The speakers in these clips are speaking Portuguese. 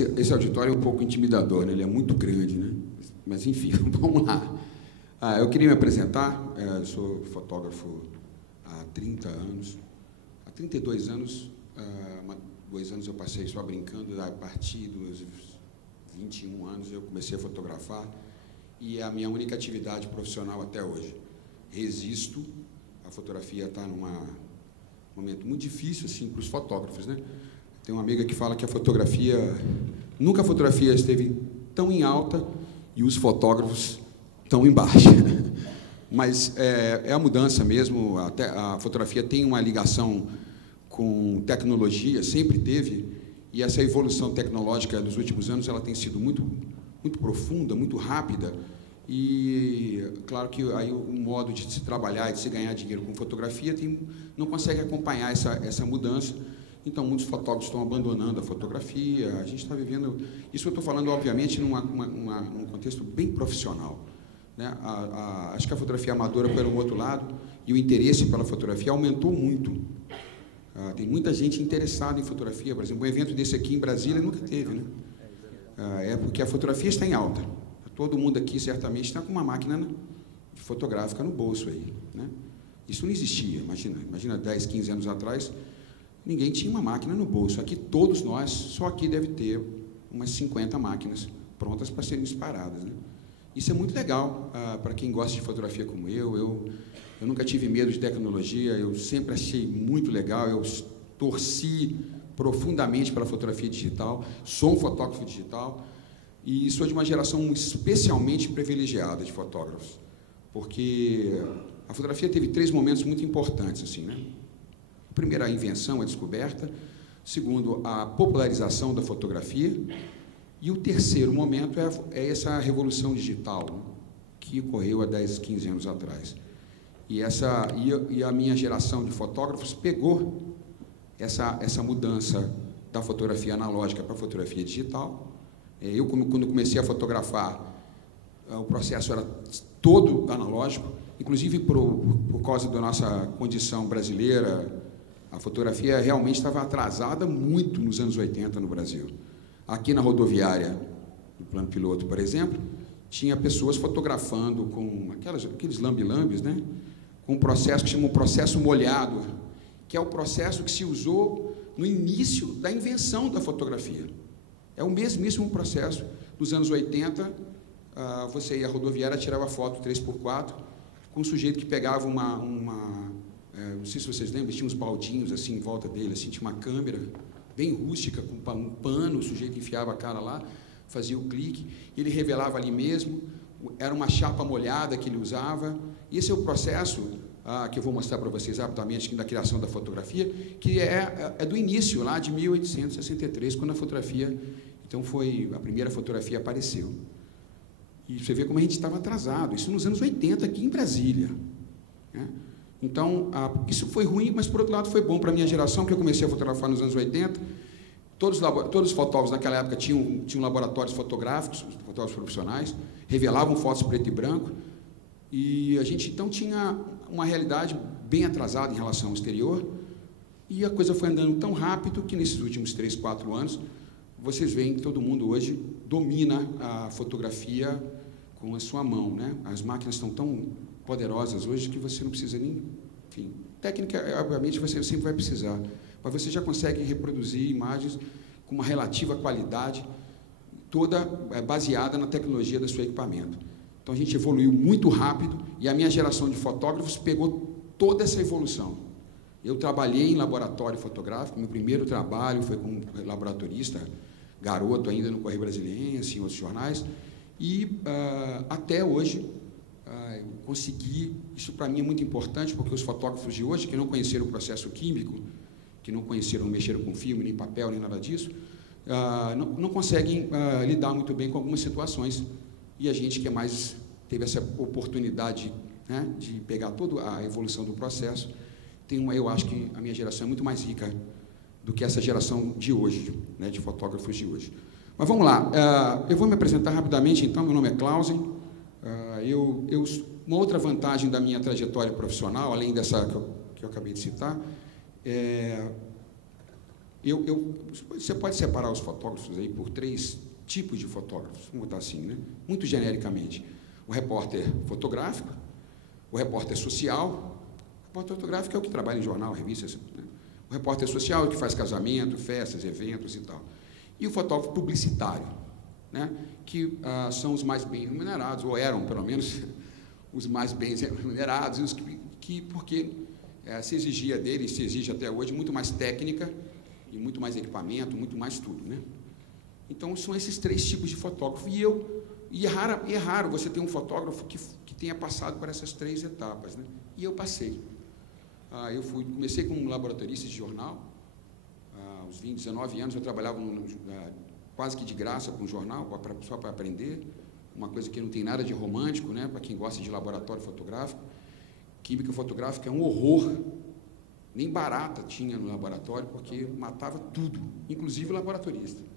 esse auditório é um pouco intimidador, né? Ele é muito grande, né? Mas, enfim, vamos lá. Eu queria me apresentar. Eu sou fotógrafo há 30 anos. Há 32 anos, 2 anos eu passei só brincando. A partir dos 21 anos eu comecei a fotografar. E é a minha única atividade profissional até hoje. Resisto. A fotografia está num momento muito difícil assim, para os fotógrafos, né? Tem uma amiga que fala que nunca a fotografia esteve tão em alta e os fotógrafos tão em baixa. Mas é a mudança mesmo. Até a fotografia tem uma ligação com tecnologia, sempre teve, e essa evolução tecnológica dos últimos anos ela tem sido muito, muito profunda, muito rápida. E, claro, que aí o modo de se trabalhar e de se ganhar dinheiro com fotografia não consegue acompanhar essa mudança. Então, muitos fotógrafos estão abandonando a fotografia. A gente está vivendo... Isso eu estou falando, obviamente, num contexto bem profissional, né? Acho que a fotografia amadora, pelo outro lado, e o interesse pela fotografia aumentou muito. Tem muita gente interessada em fotografia. Por exemplo, um evento desse aqui em Brasília nunca teve, né? É porque a fotografia está em alta. Todo mundo aqui, certamente, está com uma máquina fotográfica no bolso aí, né? Isso não existia. Imagina 10, 15 anos atrás, ninguém tinha uma máquina no bolso. Aqui, todos nós, só aqui deve ter umas 50 máquinas prontas para serem disparadas, né? Isso é muito legal para quem gosta de fotografia como eu. Eu nunca tive medo de tecnologia, eu sempre achei muito legal, eu torci profundamente pela fotografia digital, sou um fotógrafo digital e sou de uma geração especialmente privilegiada de fotógrafos, porque a fotografia teve 3 momentos muito importantes, assim, né? Primeiro, a invenção, a descoberta. Segundo, a popularização da fotografia. E o terceiro momento é essa revolução digital, né, que ocorreu há 10, 15 anos atrás. E a minha geração de fotógrafos pegou essa mudança da fotografia analógica para a fotografia digital. Eu, quando comecei a fotografar, o processo era todo analógico, inclusive por causa da nossa condição brasileira. A fotografia realmente estava atrasada muito nos anos 80 no Brasil. Aqui na rodoviária, no plano piloto, por exemplo, tinha pessoas fotografando com aqueles lambe-lambes, né? Com um processo que chama processo molhado, que é o processo que se usou no início da invenção da fotografia. É o mesmíssimo processo. Nos anos 80, você ia à rodoviária, tirava foto 3x4, com um sujeito que pegava não sei se vocês lembram, tinha uns baldinhos assim em volta dele, assim, tinha uma câmera bem rústica, com um pano, o sujeito enfiava a cara lá, fazia o clique, ele revelava ali mesmo, era uma chapa molhada que ele usava. E esse é o processo que eu vou mostrar para vocês rapidamente da criação da fotografia, que é do início, lá de 1863, quando a fotografia, então a primeira fotografia apareceu. E você vê como a gente estava atrasado, isso nos anos 80, aqui em Brasília, né? Então, isso foi ruim, mas, por outro lado, foi bom para a minha geração, que eu comecei a fotografar nos anos 80. Todos os fotógrafos naquela época tinham laboratórios fotográficos, fotógrafos profissionais, revelavam fotos preto e branco, e a gente, então, tinha uma realidade bem atrasada em relação ao exterior, e a coisa foi andando tão rápido que, nesses últimos 3, 4 anos, vocês veem que todo mundo hoje domina a fotografia com a sua mão, né? As máquinas estão tão poderosas hoje que você não precisa nem... Enfim, técnica, obviamente, você sempre vai precisar, mas você já consegue reproduzir imagens com uma relativa qualidade, toda baseada na tecnologia do seu equipamento. Então, a gente evoluiu muito rápido e a minha geração de fotógrafos pegou toda essa evolução. Eu trabalhei em laboratório fotográfico, meu primeiro trabalho foi como laboratorista, garoto ainda no Correio Brasiliense, em outros jornais, e até hoje eu consegui, isso para mim é muito importante, porque os fotógrafos de hoje, que não conheceram o processo químico, que não mexeram com filme, nem papel, nem nada disso, não conseguem lidar muito bem com algumas situações. E a gente que teve essa oportunidade, né, de pegar toda a evolução do processo, eu acho que a minha geração é muito mais rica do que essa geração de hoje, né, de fotógrafos de hoje. Mas vamos lá, eu vou me apresentar rapidamente, então. Meu nome é Clausen. Uma outra vantagem da minha trajetória profissional, além dessa que eu acabei de citar, Você pode separar os fotógrafos aí por 3 tipos de fotógrafos, vamos botar assim, né? Muito genericamente. O repórter fotográfico, o repórter social. O repórter fotográfico é o que trabalha em jornal, revistas, né? O repórter social é o que faz casamento, festas, eventos e tal. E o fotógrafo publicitário, né? Que são os mais bem remunerados, ou eram, pelo menos, os mais bem remunerados, os porque se exigia deles, se exige até hoje, muito mais técnica e muito mais equipamento, muito mais tudo, né? Então, são esses 3 tipos de fotógrafo. E é raro você ter um fotógrafo que tenha passado por essas 3 etapas, né? E eu passei. Comecei como laboratorista de jornal. Aos 20, 19 anos, eu trabalhava quase que de graça com um jornal, só para aprender. Uma coisa que não tem nada de romântico, né? Para quem gosta de laboratório fotográfico. Química fotográfica é um horror. Nem barata tinha no laboratório, porque matava tudo, inclusive o laboratorista.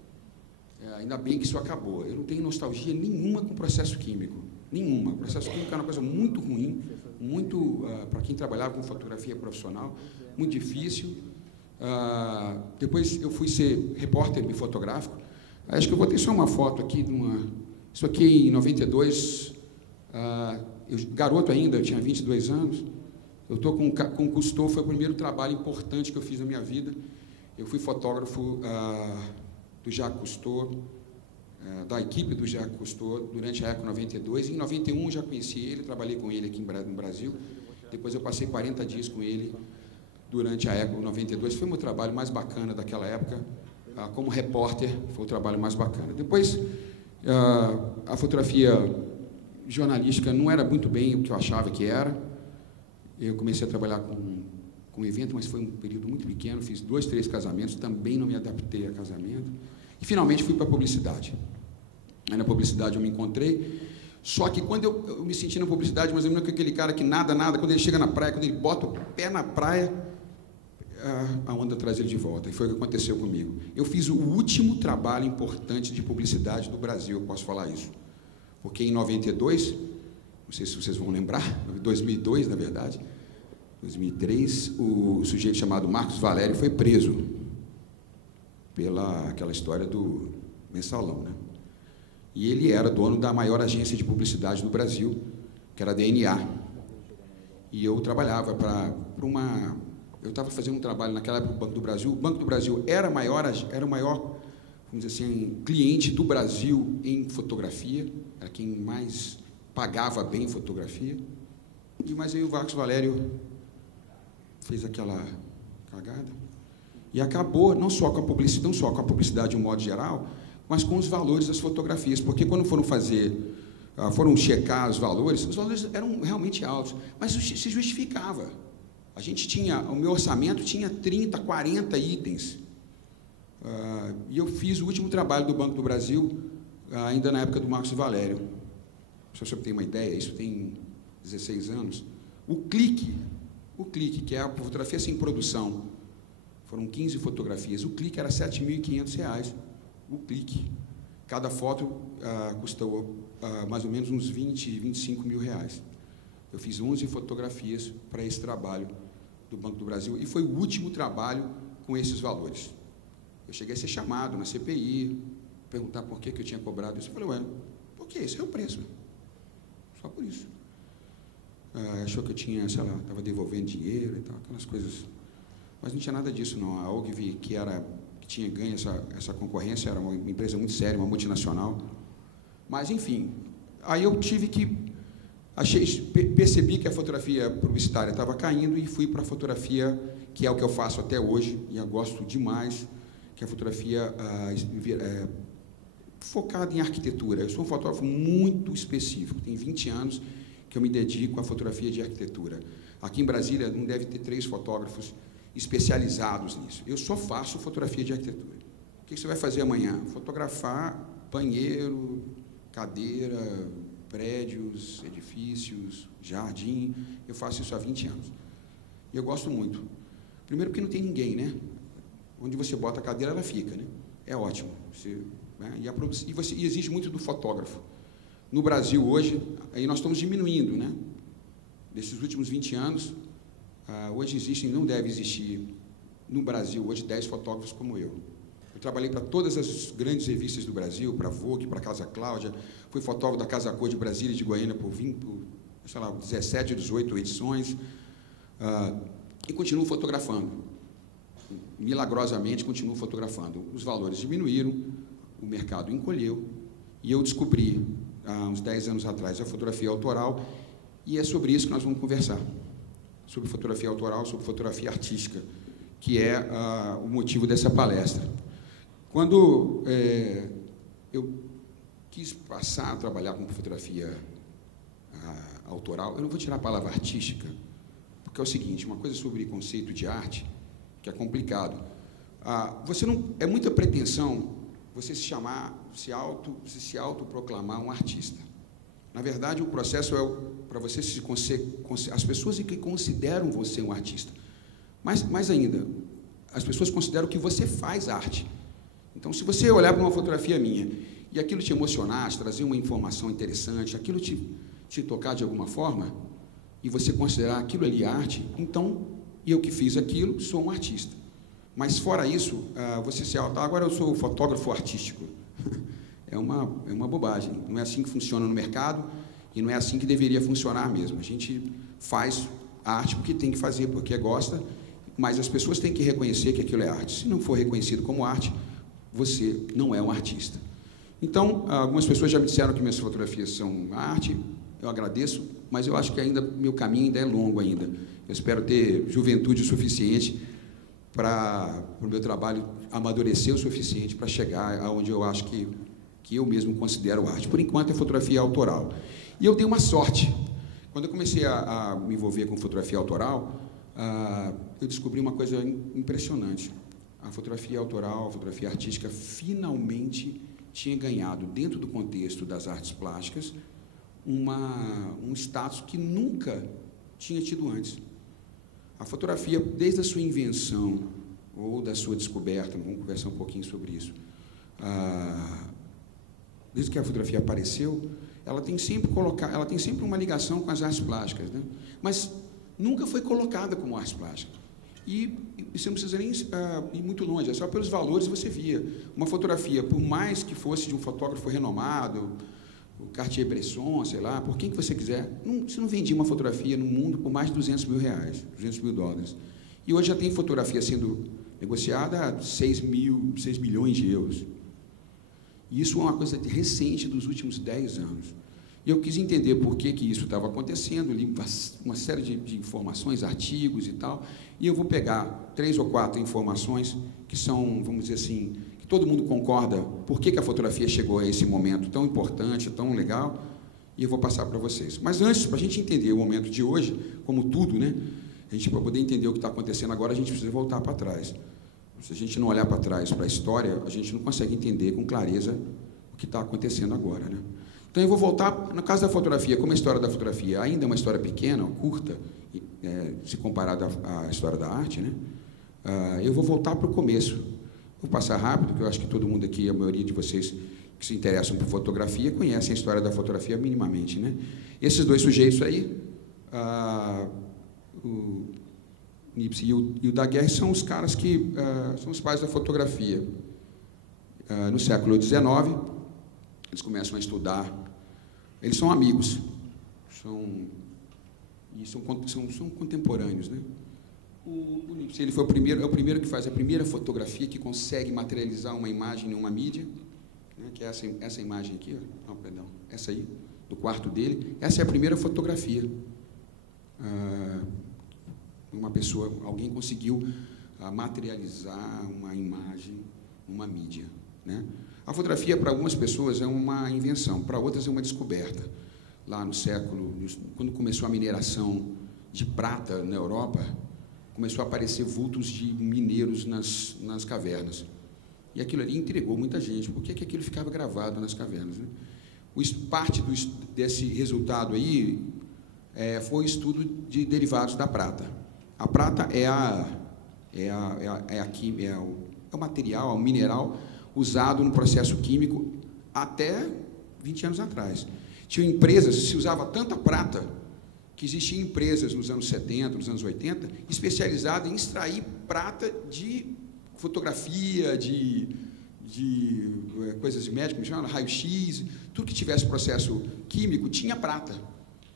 Ainda bem que isso acabou. Eu não tenho nostalgia nenhuma com o processo químico. Nenhuma. O processo químico era uma coisa muito ruim, muito, para quem trabalhava com fotografia profissional, muito difícil. Depois eu fui ser repórter fotográfico. Acho que eu vou ter só uma foto aqui. Isso aqui em 92, garoto ainda, eu tinha 22 anos. Eu estou com o Cousteau, foi o primeiro trabalho importante que eu fiz na minha vida. Eu fui fotógrafo do Jacques Cousteau, da equipe do Jacques Cousteau, durante a época 92. Em 91 já conheci ele, trabalhei com ele aqui no Brasil. Depois eu passei 40 dias com ele durante a época 92. Foi o meu trabalho mais bacana daquela época. Como repórter, foi o trabalho mais bacana. Depois, a fotografia jornalística não era muito bem o que eu achava que era. Eu comecei a trabalhar com evento, mas foi um período muito pequeno. Fiz 2, 3 casamentos, também não me adaptei a casamento. E, finalmente, fui para a publicidade. Aí, na publicidade, eu me encontrei. Só que, quando eu me senti na publicidade, mais ou menos com aquele cara que nada, quando ele chega na praia, quando ele bota o pé na praia, a onda traz ele de volta. E foi o que aconteceu comigo. Eu fiz o último trabalho importante de publicidade do Brasil, eu posso falar isso. Porque, em 92, não sei se vocês vão lembrar, 2002, na verdade, 2003, o sujeito chamado Marcos Valério foi preso pela aquela história do mensalão, né? E ele era dono da maior agência de publicidade do Brasil, que era a DNA. E eu trabalhava eu estava fazendo um trabalho naquela época no Banco do Brasil. O Banco do Brasil era o maior, vamos dizer assim, cliente do Brasil em fotografia, era quem mais pagava bem fotografia. Mas aí o Marcos Valério fez aquela cagada e acabou não só com a publicidade de um modo geral, mas com os valores das fotografias, porque quando foram checar os valores eram realmente altos, mas se justificava. O meu orçamento tinha 30, 40 itens. E eu fiz o último trabalho do Banco do Brasil, ainda na época do Marcos Valério. Só para você ter uma ideia, isso tem 16 anos. O clique, que é a fotografia sem produção, foram 15 fotografias. O clique era R$ 7.500. O clique. Cada foto custou mais ou menos uns 20, 25 mil reais. Eu fiz 11 fotografias para esse trabalho do Banco do Brasil e foi o último trabalho com esses valores. Eu cheguei a ser chamado na CPI, perguntar por que eu tinha cobrado isso. Eu falei, por que? Esse é o preço. Só por isso. Achou que eu tinha, sei lá, estava devolvendo dinheiro e tal, aquelas coisas. Mas não tinha nada disso, não. A Ogilvy, que tinha ganho essa concorrência, era uma empresa muito séria, uma multinacional. Mas, enfim, aí eu tive que... percebi que a fotografia publicitária estava caindo e fui para a fotografia, que é o que eu faço até hoje, e eu gosto demais, que é a fotografia focada em arquitetura. Eu sou um fotógrafo muito específico, tem 20 anos que eu me dedico à fotografia de arquitetura. Aqui em Brasília não deve ter 3 fotógrafos especializados nisso. Eu só faço fotografia de arquitetura. O que você vai fazer amanhã? Fotografar banheiro, cadeira, prédios, edifícios, jardim. Eu faço isso há 20 anos. E eu gosto muito. Primeiro porque não tem ninguém, né? Onde você bota a cadeira, ela fica, né? É ótimo. E exige muito do fotógrafo. No Brasil, hoje, aí nós estamos diminuindo, né? Nesses últimos 20 anos, hoje não deve existir no Brasil hoje 10 fotógrafos como eu. Eu trabalhei para todas as grandes revistas do Brasil, para a Vogue, para a Casa Cláudia, fui fotógrafo da Casa Cor de Brasília e de Goiânia por 17, 18 edições, e continuo fotografando. Milagrosamente, continuo fotografando. Os valores diminuíram, o mercado encolheu, e eu descobri, há uns 10 anos atrás, a fotografia autoral, e é sobre isso que nós vamos conversar. Sobre fotografia autoral, sobre fotografia artística, que é o motivo dessa palestra. Quando eu quis passar a trabalhar com fotografia autoral, eu não vou tirar a palavra artística, porque é o seguinte, uma coisa sobre conceito de arte, que é complicado. Você não, é muita pretensão você se autoproclamar um artista. Na verdade, o processo é para você as pessoas que consideram você um artista. Mas, mais ainda, as pessoas consideram que você faz arte. Então, se você olhar para uma fotografia minha e aquilo te emocionar, trazer uma informação interessante, aquilo te tocar de alguma forma, e você considerar aquilo ali arte, então, eu que fiz aquilo, sou um artista. Mas, fora isso, você se agora eu sou fotógrafo artístico. É uma bobagem. Não é assim que funciona no mercado e não é assim que deveria funcionar mesmo. A gente faz arte porque tem que fazer, porque gosta, mas as pessoas têm que reconhecer que aquilo é arte. Se não for reconhecido como arte, você não é um artista. Então, algumas pessoas já me disseram que minhas fotografias são arte, eu agradeço, mas eu acho que ainda meu caminho ainda é longo ainda. Eu espero ter juventude suficiente para o meu trabalho amadurecer o suficiente para chegar aonde eu acho que eu mesmo considero arte. Por enquanto, é fotografia autoral. E eu dei uma sorte. Quando eu comecei a me envolver com fotografia autoral, eu descobri uma coisa impressionante. A fotografia autoral, a fotografia artística, finalmente tinha ganhado, dentro do contexto das artes plásticas, um status que nunca tinha tido antes. A fotografia, desde a sua invenção ou da sua descoberta, vamos conversar um pouquinho sobre isso, desde que a fotografia apareceu, ela tem sempre uma ligação com as artes plásticas, né? Mas nunca foi colocada como arte plástica. E você não precisa nem ir muito longe, é só pelos valores você via. Uma fotografia, por mais que fosse de um fotógrafo renomado, o Cartier-Bresson, sei lá, por quem que você quiser, você não vendia uma fotografia no mundo por mais de R$200 mil, $200 mil. E hoje já tem fotografia sendo negociada a 6 milhões de euros. E isso é uma coisa recente dos últimos 10 anos. E eu quis entender por que isso estava acontecendo, li uma série de informações, artigos e tal, e eu vou pegar 3 ou 4 informações que são, vamos dizer assim, que todo mundo concorda por que a fotografia chegou a esse momento tão importante, tão legal, e eu vou passar para vocês. Mas antes, para a gente entender o momento de hoje, como tudo, né, para poder entender o que está acontecendo agora, a gente precisa voltar para trás. Se a gente não olhar para trás, para a história, a gente não consegue entender com clareza o que está acontecendo agora, né? Então, eu vou voltar, no caso da fotografia, como a história da fotografia ainda é uma história pequena, curta, se comparada à história da arte, né? Eu vou voltar para o começo. Vou passar rápido, porque eu acho que todo mundo aqui, a maioria de vocês que se interessam por fotografia, conhecem a história da fotografia minimamente, né? Esses dois sujeitos aí, o Nipsey e o Daguerre, são os caras que são os pais da fotografia. No século XIX, eles começam a estudar. Eles são amigos, são contemporâneos, né? O Nipsey, ele foi é o primeiro que faz a primeira fotografia que consegue materializar uma imagem em uma mídia, né? Que é essa imagem aqui, ó. Não, perdão, essa aí, do quarto dele. Essa é a primeira fotografia. Alguém conseguiu materializar uma imagem, uma mídia, né? A fotografia, para algumas pessoas, é uma invenção, para outras é uma descoberta. Lá no século, quando começou a mineração de prata na Europa, começou a aparecer vultos de mineiros nas cavernas. E aquilo ali intrigou muita gente. Por que aquilo ficava gravado nas cavernas, né? Parte desse resultado aí foi o estudo de derivados da prata. A prata é o material, é o mineral usado no processo químico até 20 anos atrás. Tinha empresas, se usava tanta prata que existiam empresas nos anos 70, nos anos 80, especializadas em extrair prata de fotografia, de coisas de médico, raio-x, tudo que tivesse processo químico tinha prata.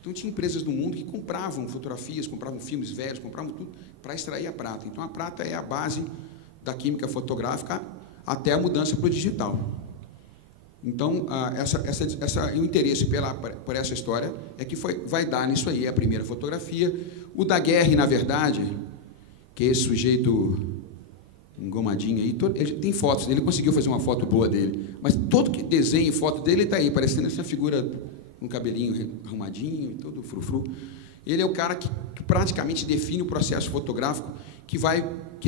Então, tinha empresas no mundo que compravam fotografias, compravam filmes velhos, compravam tudo para extrair a prata. Então, a prata é a base da química fotográfica até a mudança para o digital. Então, o interesse por essa história é que vai dar nisso aí, a primeira fotografia. O Daguerre, na verdade, que é esse sujeito engomadinho aí, ele tem fotos dele, ele conseguiu fazer uma foto boa dele, mas todo que desenha e foto dele está aí, parecendo essa figura com um cabelinho arrumadinho, todo frufru. Ele é o cara que praticamente define o processo fotográfico que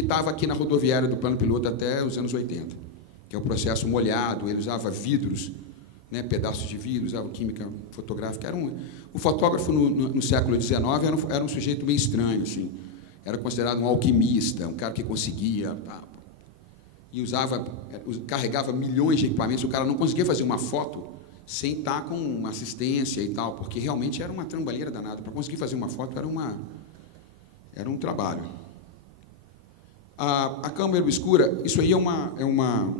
estava aqui na rodoviária do plano piloto até os anos 80, que é o processo molhado. Ele usava vidros, né, pedaços de vidro, usava química fotográfica. O fotógrafo no século XIX era um sujeito meio estranho, assim. Era considerado um alquimista, um cara que conseguia, e carregava milhões de equipamentos. O cara não conseguia fazer uma foto sem estar com uma assistência e tal, porque realmente era uma trambalheira danada. Para conseguir fazer uma foto era um trabalho. A câmera obscura, isso aí é uma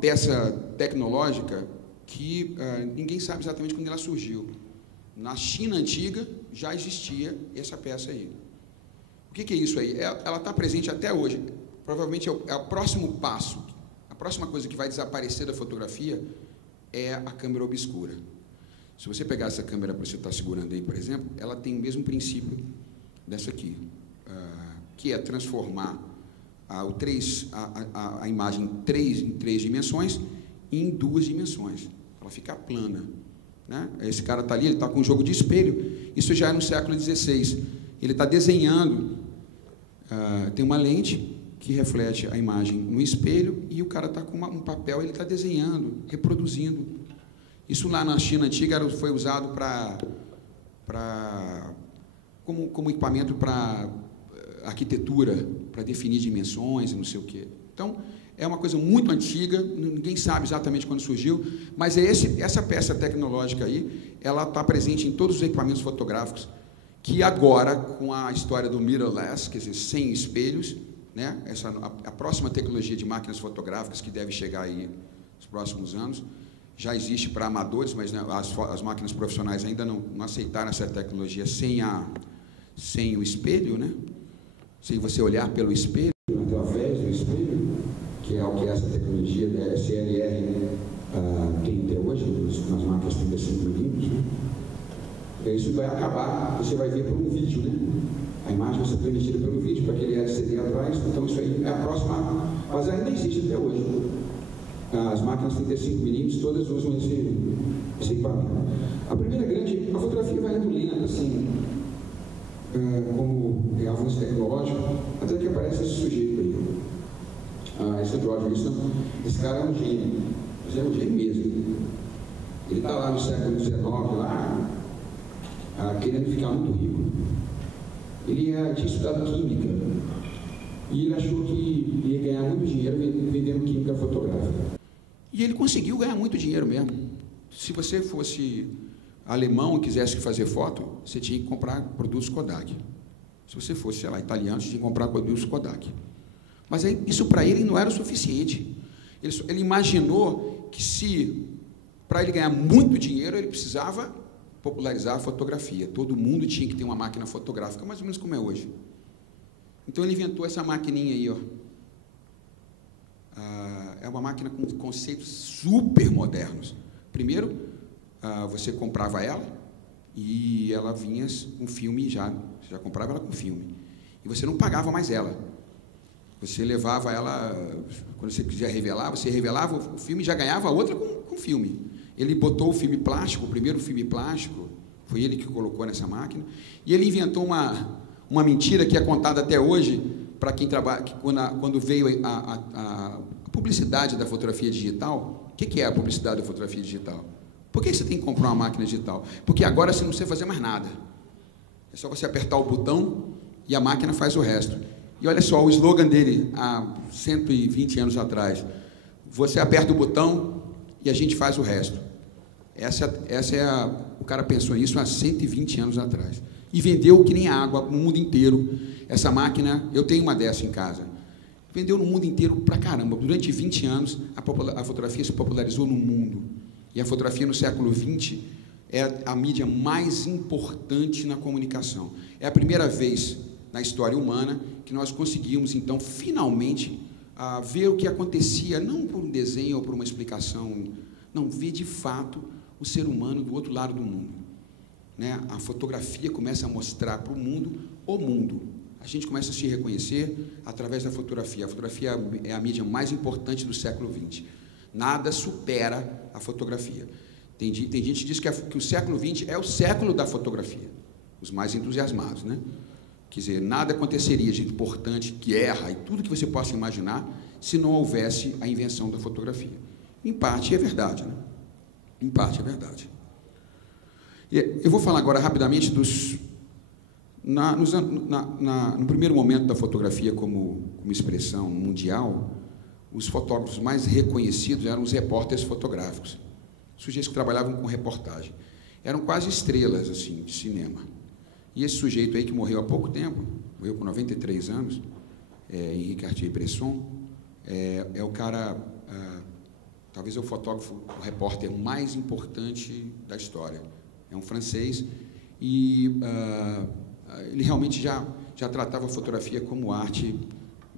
peça tecnológica que ninguém sabe exatamente quando ela surgiu. Na China antiga já existia essa peça aí. O que é isso aí? Ela está presente até hoje. Provavelmente é o próximo passo. A próxima coisa que vai desaparecer da fotografia é a câmera obscura. Se você pegar essa câmera que você está segurando aí, por exemplo, ela tem o mesmo princípio dessa aqui, que é transformar a imagem em três dimensões em 2 dimensões. Ela fica plana, né? Esse cara está ali, ele está com um jogo de espelho. Isso já é no século XVI. Ele está desenhando, tem uma lente que reflete a imagem no espelho e o cara está com um papel, ele está desenhando, reproduzindo. Isso lá na China antiga foi usado como equipamento para arquitetura, para definir dimensões e não sei o quê. Então, é uma coisa muito antiga, ninguém sabe exatamente quando surgiu, mas essa peça tecnológica aí, ela está presente em todos os equipamentos fotográficos, que agora, com a história do mirrorless, quer dizer, sem espelhos, né, a próxima tecnologia de máquinas fotográficas que deve chegar aí nos próximos anos, já existe para amadores, mas, né, as máquinas profissionais ainda não aceitaram essa tecnologia sem o espelho, né, sem você olhar pelo espelho, através do espelho, que é o que essa tecnologia da SLR tem até hoje, nas máquinas 35mm, né? Isso vai acabar, você vai ver por um vídeo, né? A imagem vai ser transmitida pelo vídeo, para aquele LCD atrás. Então, isso aí é a próxima, mas ainda existe até hoje. As máquinas 35mm todas usam esse equipamento. A fotografia vai indo lenta, assim, como avanço tecnológico, até que aparece esse sujeito aí. Esse George Wilson, esse cara é um gênio, mas é um gênio mesmo. Ele está lá no século XIX, lá, querendo ficar muito rico. Ele tinha estudado química e ele achou que ia ganhar muito dinheiro vendendo química fotográfica. E ele conseguiu ganhar muito dinheiro mesmo. Se você fosse alemão e quisesse fazer foto, você tinha que comprar produtos Kodak. Se você fosse, sei lá, italiano, você tinha que comprar produtos Kodak. Mas aí, isso para ele não era o suficiente. Ele imaginou que para ele ganhar muito dinheiro, ele precisava popularizar a fotografia. Todo mundo tinha que ter uma máquina fotográfica, mais ou menos como é hoje. Então, ele inventou essa maquininha aí, ó. É uma máquina com conceitos super modernos. Primeiro, você comprava ela e ela vinha com filme já. Você já comprava ela com filme. E você não pagava mais ela. Você levava ela, quando você quiser revelar, você revelava o filme e já ganhava outra com filme. Ele botou o filme plástico, o primeiro filme plástico, foi ele que colocou nessa máquina, e ele inventou uma mentira que é contada até hoje para quem trabalha, que quando veio a publicidade da fotografia digital. O que é a publicidade da fotografia digital? Por que você tem que comprar uma máquina digital? Porque agora você não precisa fazer mais nada. É só você apertar o botão e a máquina faz o resto. E olha só, o slogan dele, há 120 anos atrás, você aperta o botão e a gente faz o resto. O cara pensou nisso há 120 anos atrás. E vendeu que nem água no mundo inteiro. Essa máquina, eu tenho uma dessa em casa. Vendeu no mundo inteiro pra caramba. Durante 20 anos, a fotografia se popularizou no mundo. E a fotografia no século XX é a mídia mais importante na comunicação. É a primeira vez na história humana que nós conseguimos, então, finalmente, ver o que acontecia, não por um desenho ou por uma explicação, não, ver de fato o ser humano do outro lado do mundo. Né? A fotografia começa a mostrar para o mundo o mundo. A gente começa a se reconhecer através da fotografia. A fotografia é a mídia mais importante do século XX. Nada supera a fotografia. Tem gente que diz que o século XX é o século da fotografia, os mais entusiasmados, né? Quer dizer, nada aconteceria de importante, guerra e tudo que você possa imaginar, se não houvesse a invenção da fotografia. Em parte é verdade, né? Em parte é verdade. Eu vou falar agora rapidamente no primeiro momento da fotografia como expressão mundial, os fotógrafos mais reconhecidos eram os repórteres fotográficos, sujeitos que trabalhavam com reportagem. Eram quase estrelas assim, de cinema. E esse sujeito aí que morreu há pouco tempo, morreu com 93 anos, Henri Cartier-Bresson, é o cara, talvez é o fotógrafo, o repórter mais importante da história. É um francês e ele realmente já tratava a fotografia como arte.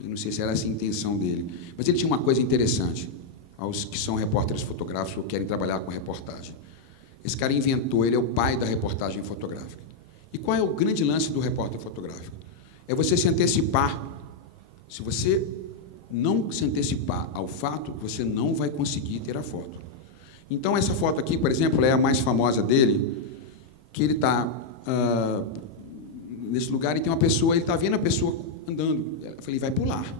Eu não sei se era essa a intenção dele, mas ele tinha uma coisa interessante aos que são repórteres fotográficos ou querem trabalhar com reportagem. Esse cara inventou, ele é o pai da reportagem fotográfica. E qual é o grande lance do repórter fotográfico? É você se antecipar. Se você não se antecipar ao fato, você não vai conseguir ter a foto. Então, essa foto aqui, por exemplo, é a mais famosa dele, que ele está nesse lugar e tem uma pessoa, ele está vendo a pessoa andando. Eu falei, ele vai pular.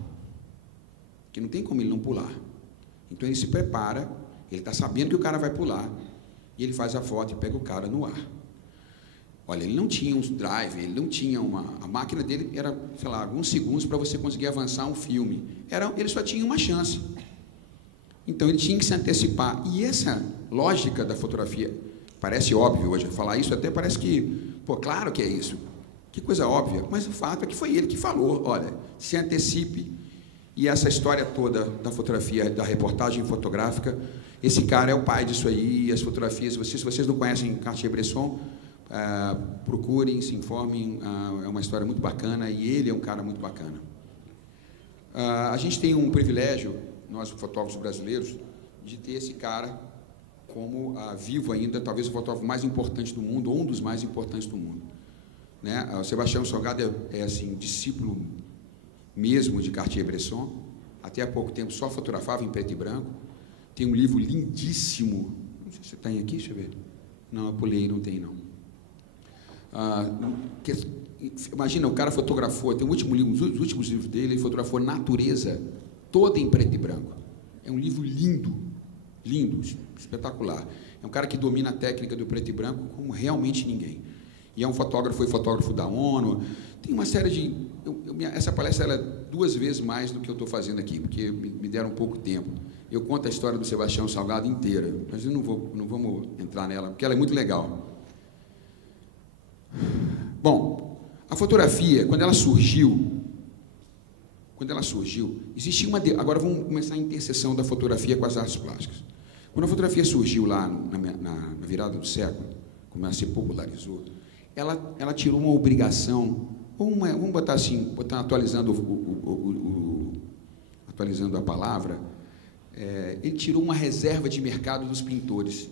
Porque não tem como ele não pular. Então, ele se prepara, ele está sabendo que o cara vai pular, e ele faz a foto e pega o cara no ar. Olha, ele não tinha um drive, ele não tinha a máquina dele era, sei lá, alguns segundos para você conseguir avançar um filme. Ele só tinha uma chance. Então, ele tinha que se antecipar. E essa lógica da fotografia, parece óbvio hoje, falar isso até parece que, pô, claro que é isso. Que coisa óbvia. Mas o fato é que foi ele que falou, olha, se antecipe. E essa história toda da fotografia, da reportagem fotográfica, esse cara é o pai disso aí, e as fotografias, se vocês não conhecem Cartier-Bresson, procurem, se informem, é uma história muito bacana e ele é um cara muito bacana. A gente tem um privilégio, nós fotógrafos brasileiros, de ter esse cara como vivo ainda, talvez o fotógrafo mais importante do mundo, ou um dos mais importantes do mundo. Né? O Sebastião Salgado é assim, discípulo mesmo de Cartier-Bresson, até há pouco tempo só fotografava em preto e branco, tem um livro lindíssimo, não sei se tem aqui, deixa eu ver. Não, eu pulei, não tem não. Imagina, o cara fotografou, tem um último livro, os últimos livros dele, ele fotografou a natureza toda em preto e branco. É um livro lindo, lindo, espetacular. É um cara que domina a técnica do preto e branco como realmente ninguém. E é um fotógrafo, foi fotógrafo da ONU. Tem uma série de... essa palestra ela é 2 vezes mais do que eu estou fazendo aqui, porque me deram pouco tempo. Eu conto a história do Sebastião Salgado inteira, mas eu não vamos entrar nela, porque ela é muito legal. Bom, a fotografia, quando ela surgiu, existia uma... Agora vamos começar a interseção da fotografia com as artes plásticas. Quando a fotografia surgiu lá na virada do século, como ela se popularizou, ela tirou uma obrigação, vamos botar assim, atualizando a palavra, ele tirou uma reserva de mercado dos pintores.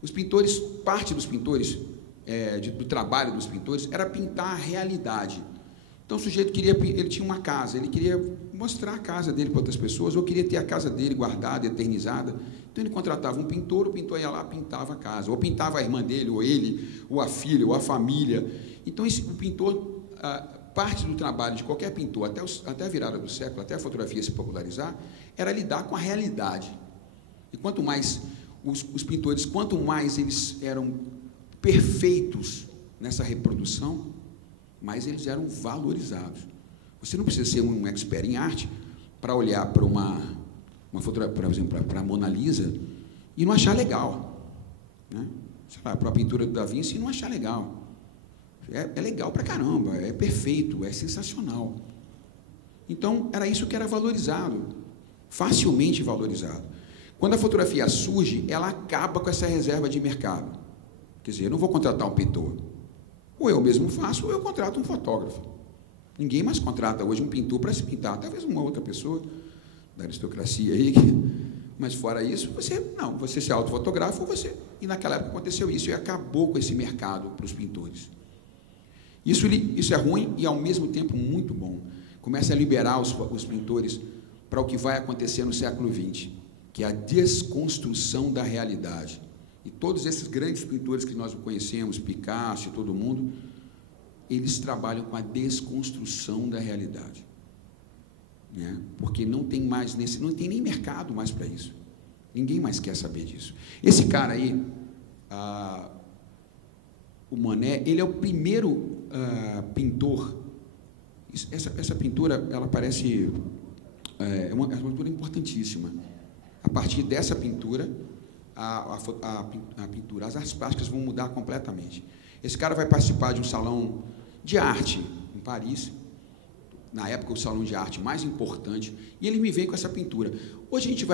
Os pintores, parte dos pintores, do trabalho dos pintores, era pintar a realidade. Então, o sujeito ele tinha uma casa, ele queria mostrar a casa dele para outras pessoas, ou queria ter a casa dele guardada, eternizada. Então, ele contratava um pintor, o pintor ia lá, pintava a casa, ou pintava a irmã dele, ou ele, ou a filha, ou a família. Então, o pintor, parte do trabalho de qualquer pintor, até a virada do século, até a fotografia se popularizar, era lidar com a realidade. E quanto mais os pintores, quanto mais eles eram perfeitos nessa reprodução, mais eles eram valorizados. Você não precisa ser um expert em arte para olhar para uma fotografia, por exemplo, para a Mona Lisa, e não achar legal. né? Sei lá, para a pintura do Da Vinci e não achar legal. É legal pra caramba, é perfeito, é sensacional. Então, era isso que era valorizado, facilmente valorizado. Quando a fotografia surge, ela acaba com essa reserva de mercado. Quer dizer, eu não vou contratar um pintor. Ou eu mesmo faço, ou eu contrato um fotógrafo. Ninguém mais contrata hoje um pintor para se pintar, talvez uma outra pessoa da aristocracia aí, mas fora isso, você se autofotografa, ou você... E naquela época aconteceu isso, e acabou com esse mercado para os pintores. Isso é ruim e, ao mesmo tempo, muito bom. Começa a liberar os pintores para o que vai acontecer no século XX, que é a desconstrução da realidade. E todos esses grandes pintores que nós conhecemos, Picasso e todo mundo, eles trabalham com a desconstrução da realidade. Né? Porque não tem nem mercado mais para isso. Ninguém mais quer saber disso. Esse cara aí, o Manet, ele é o primeiro pintor. Essa pintura, ela parece uma pintura importantíssima. A partir dessa pintura, a pintura, as artes plásticas vão mudar completamente. Esse cara vai participar de um salão de arte em Paris, na época o salão de arte mais importante, e ele me vem com essa pintura. Hoje a gente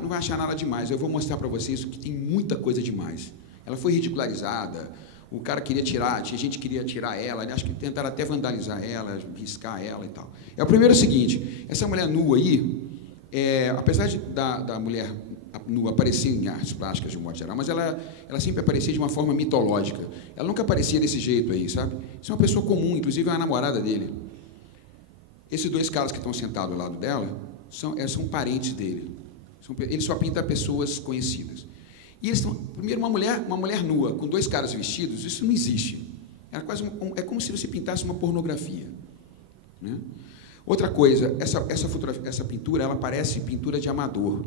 não vai achar nada demais, eu vou mostrar para vocês que tem muita coisa demais. Ela foi ridicularizada, o cara queria tirar, tinha gente que queria tirar ela, acho que tentaram até vandalizar ela, riscar ela e tal. É o primeiro seguinte, essa mulher nua aí, apesar da mulher nua aparecer em artes plásticas de um modo geral, mas ela sempre aparecia de uma forma mitológica. Ela nunca aparecia desse jeito aí, sabe? Isso é uma pessoa comum, inclusive é a namorada dele. Esses dois caras que estão sentados ao lado dela são parentes dele. Ele só pinta pessoas conhecidas. E eles estão... Primeiro, uma mulher nua, com dois caras vestidos, isso não existe. É como se você pintasse uma pornografia. Né? Outra coisa, essa pintura, ela parece pintura de amador.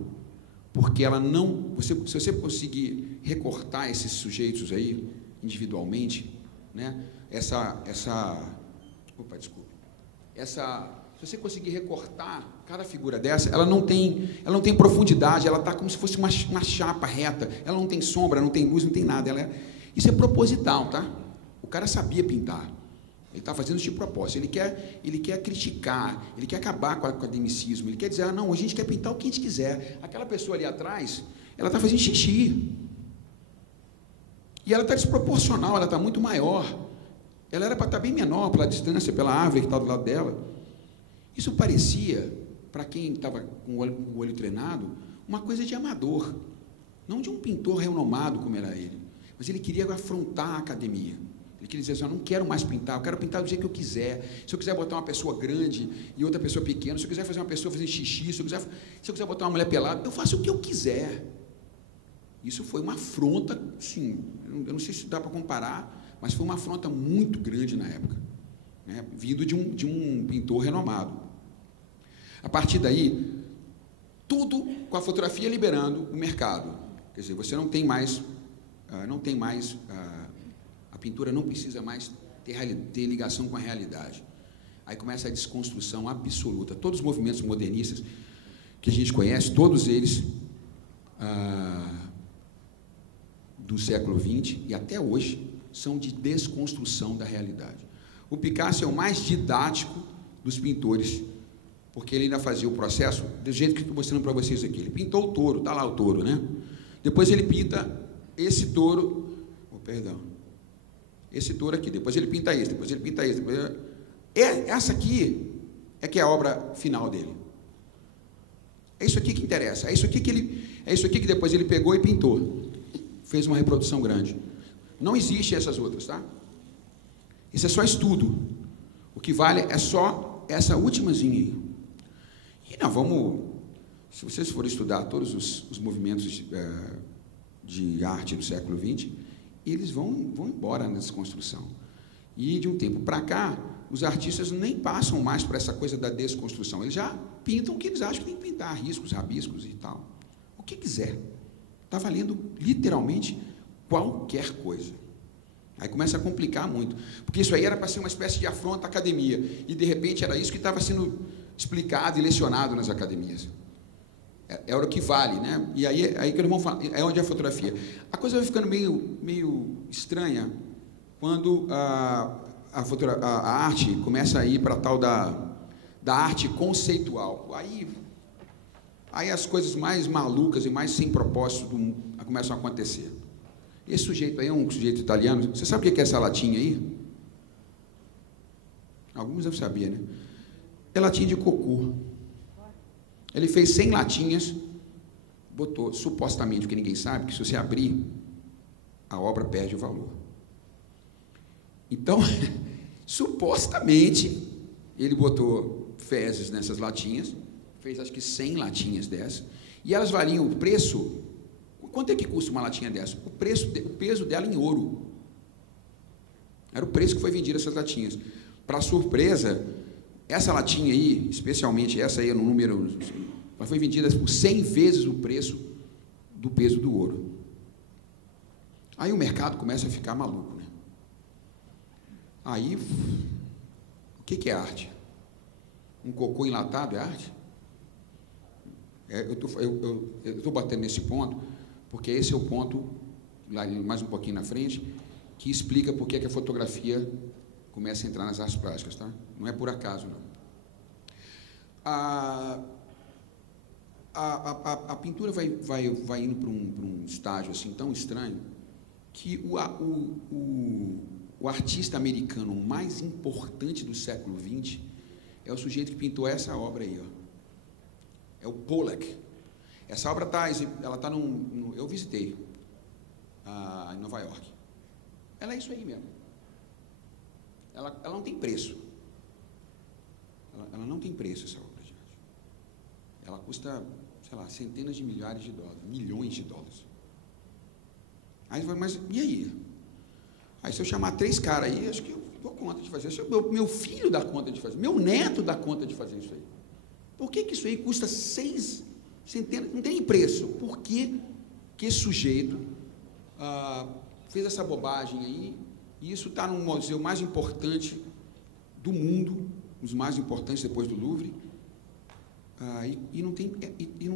Porque ela não... se você conseguir recortar esses sujeitos aí, individualmente, né? Opa, desculpa. Se você conseguir recortar cada figura dessa, ela não tem profundidade, ela está como se fosse uma chapa reta, ela não tem sombra, não tem luz, não tem nada. Isso é proposital, tá? O cara sabia pintar. Ele está fazendo isso de propósito. Ele quer criticar, ele quer acabar com o academicismo, ele quer dizer, não, a gente quer pintar o que a gente quiser. Aquela pessoa ali atrás, ela está fazendo xixi. E ela está desproporcional, ela está muito maior. Ela era para estar bem menor, pela distância, pela árvore que está do lado dela. Isso parecia, para quem estava com o olho treinado, uma coisa de amador. Não de um pintor renomado como era ele. Mas ele queria afrontar a academia. Ele queria dizer assim, eu não quero mais pintar, eu quero pintar do jeito que eu quiser. Se eu quiser botar uma pessoa grande e outra pessoa pequena, se eu quiser fazer uma pessoa fazer xixi, se eu quiser botar uma mulher pelada, eu faço o que eu quiser. Isso foi uma afronta, sim, eu não sei se dá para comparar, mas foi uma afronta muito grande na época, né, vindo de um pintor renomado. A partir daí, tudo com a fotografia liberando o mercado. Quer dizer, você não tem mais a pintura não precisa mais ter ligação com a realidade. Aí começa a desconstrução absoluta. Todos os movimentos modernistas que a gente conhece, todos eles do século XX e até hoje, são de desconstrução da realidade. O Picasso é o mais didático dos pintores, porque ele ainda fazia o processo do jeito que estou mostrando para vocês aqui. Ele pintou o touro, está lá o touro, né? Depois ele pinta esse touro, esse touro aqui, depois ele pinta esse, depois ele pinta esse. Essa aqui é que é a obra final dele. É isso aqui que interessa, é isso aqui que depois ele pegou e pintou. Fez uma reprodução grande. Não existem essas outras, tá? Isso é só estudo. O que vale é só essa ultimazinha aí. E não, se vocês forem estudar todos os movimentos de arte do século XX, eles vão embora na desconstrução. E de um tempo para cá, os artistas nem passam mais por essa coisa da desconstrução. Eles já pintam o que eles acham que tem que pintar, riscos, rabiscos e tal. O que quiser. Está valendo literalmente qualquer coisa. Aí começa a complicar muito. Porque isso aí era para ser uma espécie de afronta à academia. E, de repente, era isso que estava sendo explicado e lecionado nas academias. É o que vale, né? E aí que nós vamos falar, é onde é a fotografia. A coisa vai ficando meio estranha quando a arte começa a ir para a tal da arte conceitual. Aí as coisas mais malucas e mais sem propósito começam a acontecer. Esse sujeito aí é um sujeito italiano. Você sabe o que é essa latinha aí? Alguns devem saber, né? É latinha de cocô. Ele fez 100 latinhas, botou, supostamente, porque ninguém sabe, que se você abrir, a obra perde o valor. Então, supostamente, ele botou fezes nessas latinhas, fez acho que 100 latinhas dessas, e elas valiam o preço. Quanto é que custa uma latinha dessa? O peso dela em ouro. Era o preço que foi vendido essas latinhas. Para surpresa, essa latinha aí, especialmente essa aí, no número, ela foi vendida por 100 vezes o preço do peso do ouro. Aí o mercado começa a ficar maluco, né? Aí, o que é arte? Um cocô enlatado é arte? Eu estou batendo nesse ponto, porque esse é o ponto, lá mais um pouquinho na frente, que explica por que a fotografia começa a entrar nas artes plásticas, tá? Não é por acaso, não. A pintura vai indo para um estágio assim tão estranho que o artista americano mais importante do século XX é o sujeito que pintou essa obra aí, ó. É o Pollock. Essa obra ela está eu visitei em Nova York. Ela é isso aí mesmo. Ela não tem preço. Ela não tem preço, essa obra de arte. Ela custa, sei lá, centenas de milhares de dólares, milhões de dólares. Aí você vai, mas e aí? Aí se eu chamar 3 caras aí, acho que eu dou conta de fazer. Meu filho dá conta de fazer, meu neto dá conta de fazer isso aí. Por que isso aí custa 6 centenas? Não tem preço. Por que esse sujeito fez essa bobagem aí? E isso está no museu mais importante do mundo, os mais importantes depois do Louvre, e não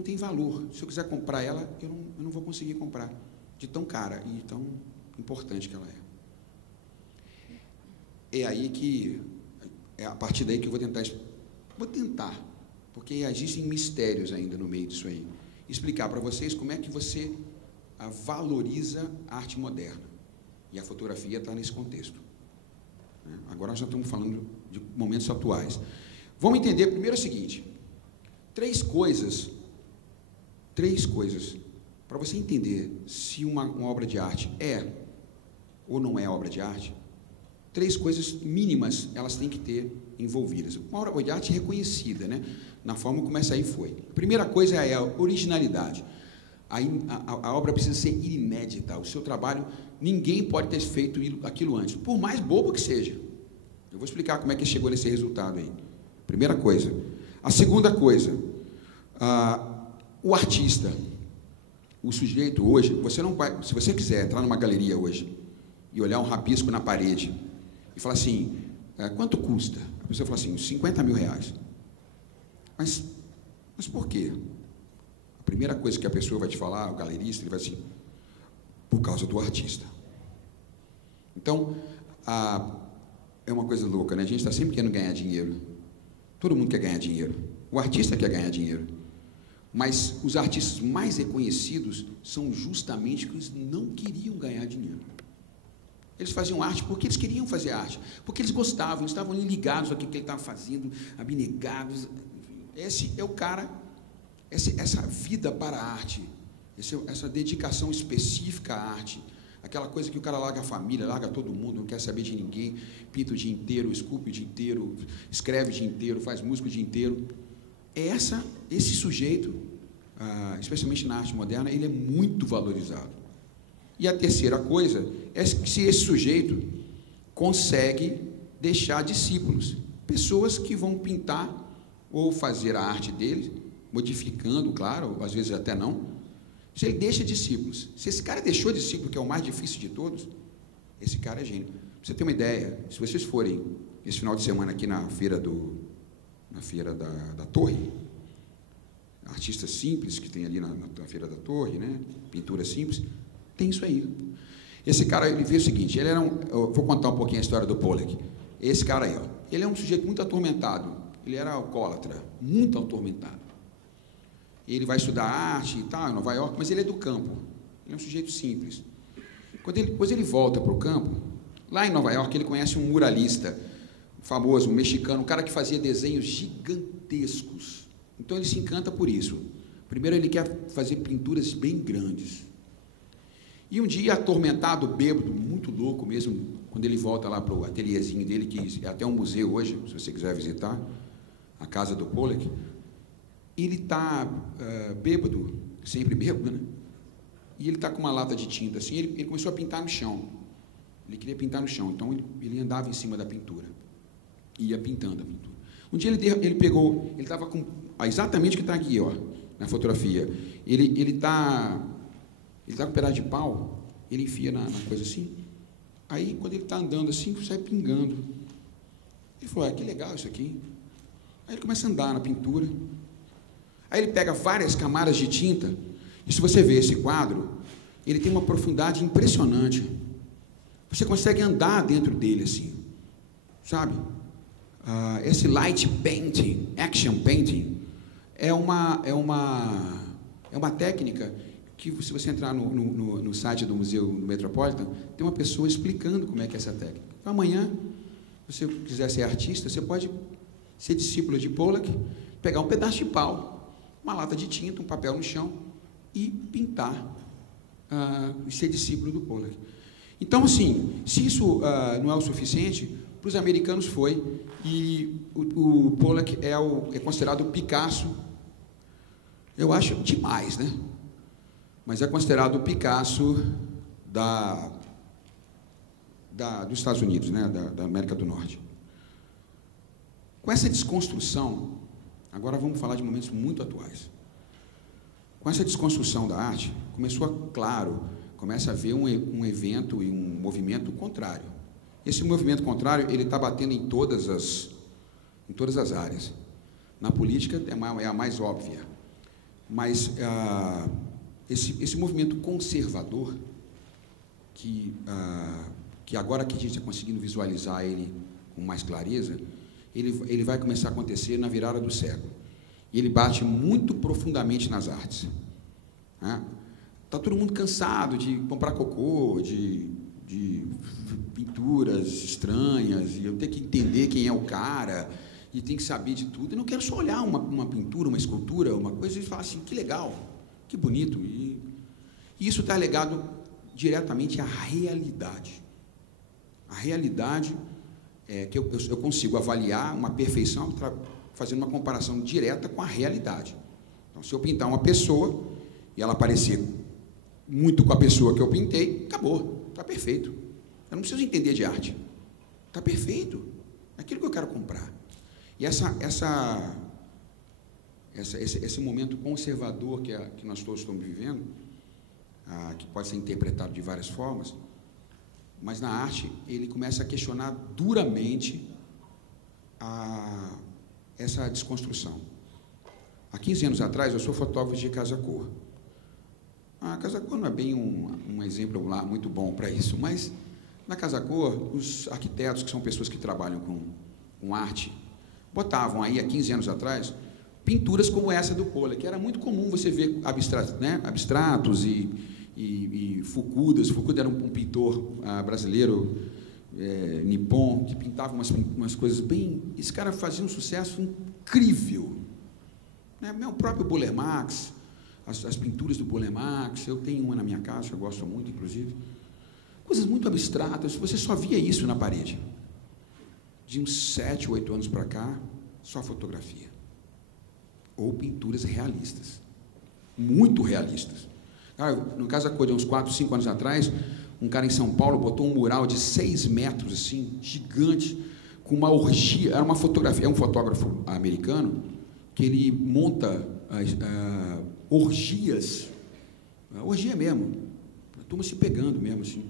tem valor. Se eu quiser comprar ela, eu não vou conseguir comprar, de tão cara e tão importante que ela é. É aí que, é a partir daí que eu vou tentar, porque existem mistérios ainda no meio disso aí, explicar para vocês como é que você valoriza a arte moderna. E a fotografia está nesse contexto. Agora nós já estamos falando de momentos atuais. Vamos entender primeiro o seguinte: 3 coisas, para você entender se uma obra de arte é ou não é obra de arte, 3 coisas mínimas elas têm que ter envolvidas. Uma obra de arte reconhecida, né? Na forma como essa aí foi. A primeira coisa é a originalidade. A obra precisa ser inédita. O seu trabalho, ninguém pode ter feito aquilo antes, por mais bobo que seja. Eu vou explicar como é que chegou nesse resultado aí. Primeira coisa. A segunda coisa, o artista, o sujeito hoje, você não vai, se você quiser entrar numa galeria hoje e olhar um rabisco na parede e falar assim, quanto custa? A pessoa fala assim, 50 mil reais. Mas por quê? A primeira coisa que a pessoa vai te falar, o galerista, ele vai assim, por causa do artista. Então, é uma coisa louca, né? A gente está sempre querendo ganhar dinheiro. Todo mundo quer ganhar dinheiro. O artista quer ganhar dinheiro. Mas os artistas mais reconhecidos são justamente os que não queriam ganhar dinheiro. Eles faziam arte porque eles queriam fazer arte, porque eles gostavam, eles estavam ligados ao que ele estava fazendo, abnegados. Esse é o cara, essa vida para a arte, essa dedicação específica à arte, aquela coisa que o cara larga a família, larga todo mundo, não quer saber de ninguém, pinta o dia inteiro, esculpe o dia inteiro, escreve o dia inteiro, faz música o dia inteiro. Esse sujeito, especialmente na arte moderna, ele é muito valorizado. E a terceira coisa é se esse sujeito consegue deixar discípulos, pessoas que vão pintar ou fazer a arte dele, modificando, claro, às vezes até não. Se ele deixa discípulos, se esse cara deixou discípulo, que é o mais difícil de todos, esse cara é gênio. Pra você ter uma ideia, se vocês forem esse final de semana aqui na feira da Torre, artistas simples que tem ali na Feira da Torre, né? Pintura simples, tem isso aí. Esse cara, ele fez o seguinte, ele era eu vou contar um pouquinho a história do Pollock. Esse cara aí, ó, ele é um sujeito muito atormentado, ele era alcoólatra, muito atormentado. Ele vai estudar arte e tal, em Nova York, mas ele é do campo, ele é um sujeito simples. Depois ele volta para o campo, lá em Nova York ele conhece um muralista famoso, um mexicano, um cara que fazia desenhos gigantescos. Então ele se encanta por isso. Primeiro ele quer fazer pinturas bem grandes. E um dia, atormentado, bêbado, muito louco mesmo, quando ele volta lá para o ateliêzinho dele, que é até um museu hoje, se você quiser visitar, a casa do Pollock, ele está bêbado, sempre bêbado, né? E ele está com uma lata de tinta assim, ele começou a pintar no chão. Ele queria pintar no chão, então ele andava em cima da pintura, ia pintando a pintura. Um dia ele pegou, ele estava com exatamente o que está aqui, ó, na fotografia. Ele está com um pedaço de pau, ele enfia na coisa assim. Aí, quando ele está andando assim, sai pingando. Ele falou, que legal isso aqui. Aí ele começa a andar na pintura. Aí ele pega várias camadas de tinta, e se você ver esse quadro, ele tem uma profundidade impressionante. Você consegue andar dentro dele assim, sabe? Esse light painting, action painting, é uma técnica que, se você entrar no site do Museu do Metropolitan, tem uma pessoa explicando como é que é essa técnica. Então, amanhã, se você quiser ser artista, você pode ser discípulo de Pollock, pegar um pedaço de pau, uma lata de tinta, um papel no chão e pintar, e ser discípulo do Pollock. Então, assim, se isso não é o suficiente, para os americanos foi, e o Pollock é considerado o Picasso, eu acho demais, né? Mas é considerado o Picasso dos Estados Unidos, né? da América do Norte. Com essa desconstrução, agora vamos falar de momentos muito atuais. Com essa desconstrução da arte, começa a haver um evento e um movimento contrário. Esse movimento contrário, ele está batendo em todas as áreas. Na política é a mais óbvia, mas esse movimento conservador, que agora que a gente está conseguindo visualizar ele com mais clareza, ele vai começar a acontecer na virada do século. E ele bate muito profundamente nas artes. Está todo mundo cansado de comprar cocô, de pinturas estranhas, e eu tenho que entender quem é o cara, e tem que saber de tudo. Eu não quero só olhar uma pintura, uma escultura, uma coisa, e falar assim, que legal, que bonito. E isso está ligado diretamente à realidade. A realidade é que eu consigo avaliar uma perfeição fazendo uma comparação direta com a realidade. Então, se eu pintar uma pessoa e ela parecer muito com a pessoa que eu pintei, acabou, está perfeito. Eu não preciso entender de arte. Está perfeito. É aquilo que eu quero comprar. E esse momento conservador que nós todos estamos vivendo, que pode ser interpretado de várias formas, mas na arte ele começa a questionar duramente essa desconstrução. Há 15 anos atrás, eu sou fotógrafo de casa-cor. A casa-cor não é bem um exemplo lá muito bom para isso, mas na casa-cor, os arquitetos, que são pessoas que trabalham com arte, botavam aí, há 15 anos atrás, pinturas como essa do Pollock, que era muito comum você ver abstratos e Fukudas. Fukuda era um pintor brasileiro, nipom, que pintava umas coisas bem... Esse cara fazia um sucesso incrível. Né? O próprio Burle Marx, as pinturas do Burle Marx, eu tenho uma na minha casa, eu gosto muito, inclusive. Coisas muito abstratas, você só via isso na parede. De uns 7, 8 anos para cá, só fotografia. Ou pinturas realistas. Muito realistas. No caso da coisa, uns 4, 5 anos atrás, um cara em São Paulo botou um mural de 6 metros, assim, gigante, com uma orgia. Era uma fotografia, é um fotógrafo americano, que ele monta orgias, orgia mesmo, a turma se pegando mesmo, assim.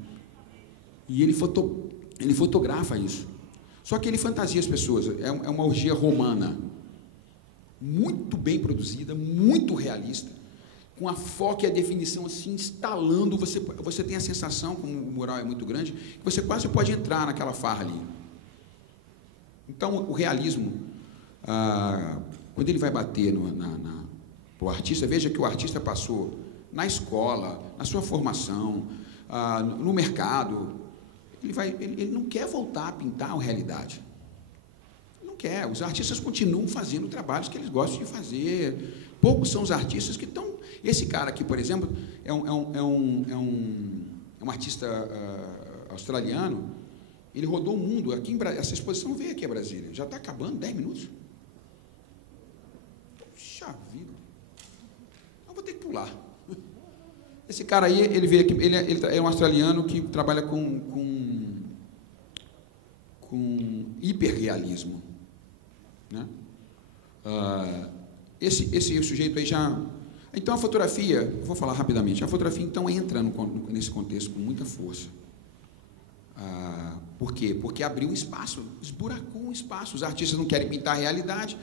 E ele fotografa isso. Só que ele fantasia as pessoas, é uma orgia romana. muito bem produzida, muito realista, com a foco e a definição assim, instalando, você tem a sensação, como o mural é muito grande, que você quase pode entrar naquela farra ali. Então, o realismo, quando ele vai bater o artista, veja que o artista passou na escola, na sua formação, no mercado, ele não quer voltar a pintar a realidade. Não quer. Os artistas continuam fazendo trabalhos que eles gostam de fazer. Poucos são os artistas que estão... Esse cara aqui, por exemplo, é um artista australiano. Ele rodou o mundo. Aqui essa exposição veio aqui a Brasília. Já está acabando, 10 minutos. Puxa vida. Eu vou ter que pular. Esse cara aí, ele veio aqui, ele é um australiano que trabalha com hiperrealismo, né? Esse sujeito aí já... Então, a fotografia, vou falar rapidamente, a fotografia, então, entra nesse contexto com muita força. Por quê? Porque abriu um espaço, esburacou um espaço. Os artistas não querem pintar a realidade.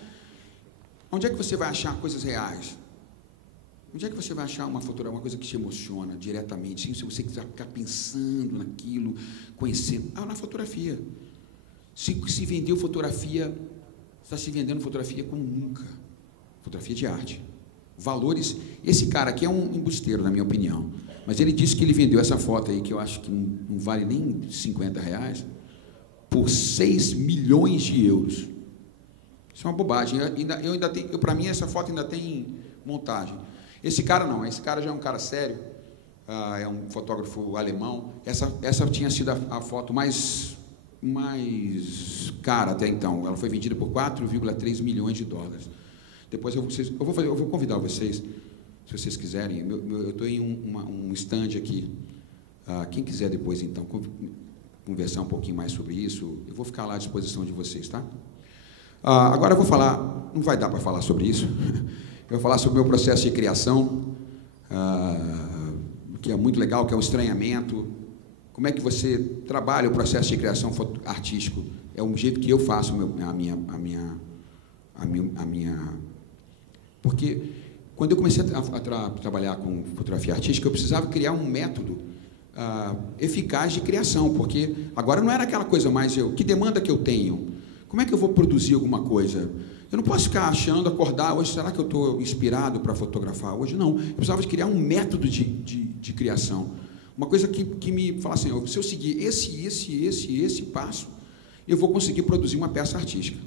Onde é que você vai achar coisas reais? Onde é que você vai achar uma fotografia, uma coisa que te emociona diretamente, se você quiser ficar pensando naquilo, conhecendo? Na fotografia. Se vendeu fotografia, está se vendendo fotografia como nunca. Fotografia de arte. Valores. Esse cara aqui é um embusteiro, na minha opinião. Mas ele disse que ele vendeu essa foto aí, que eu acho que não vale nem R$50, por 6 milhões de euros. Isso é uma bobagem. Para mim, essa foto ainda tem montagem. Esse cara não, esse cara já é um cara sério, é um fotógrafo alemão. Essa tinha sido a foto mais cara até então. Ela foi vendida por 4,3 milhões de dólares. Depois eu vou convidar vocês, se vocês quiserem. Eu estou em um stand aqui. Quem quiser depois, então, conversar um pouquinho mais sobre isso, eu vou ficar lá à disposição de vocês, tá? Agora eu vou falar, não vai dar para falar sobre isso, eu vou falar sobre o meu processo de criação, que é muito legal, que é o estranhamento. Como é que você trabalha o processo de criação artístico? É um jeito que eu faço a minha... Porque quando eu comecei a trabalhar com fotografia artística, eu precisava criar um método eficaz de criação, porque agora não era aquela coisa mais que demanda que eu tenho? Como é que eu vou produzir alguma coisa? Eu não posso ficar achando, acordar, hoje, será que eu estou inspirado para fotografar? Hoje não. Eu precisava de criar um método de criação. Uma coisa que me fala assim, se eu seguir esse passo, eu vou conseguir produzir uma peça artística.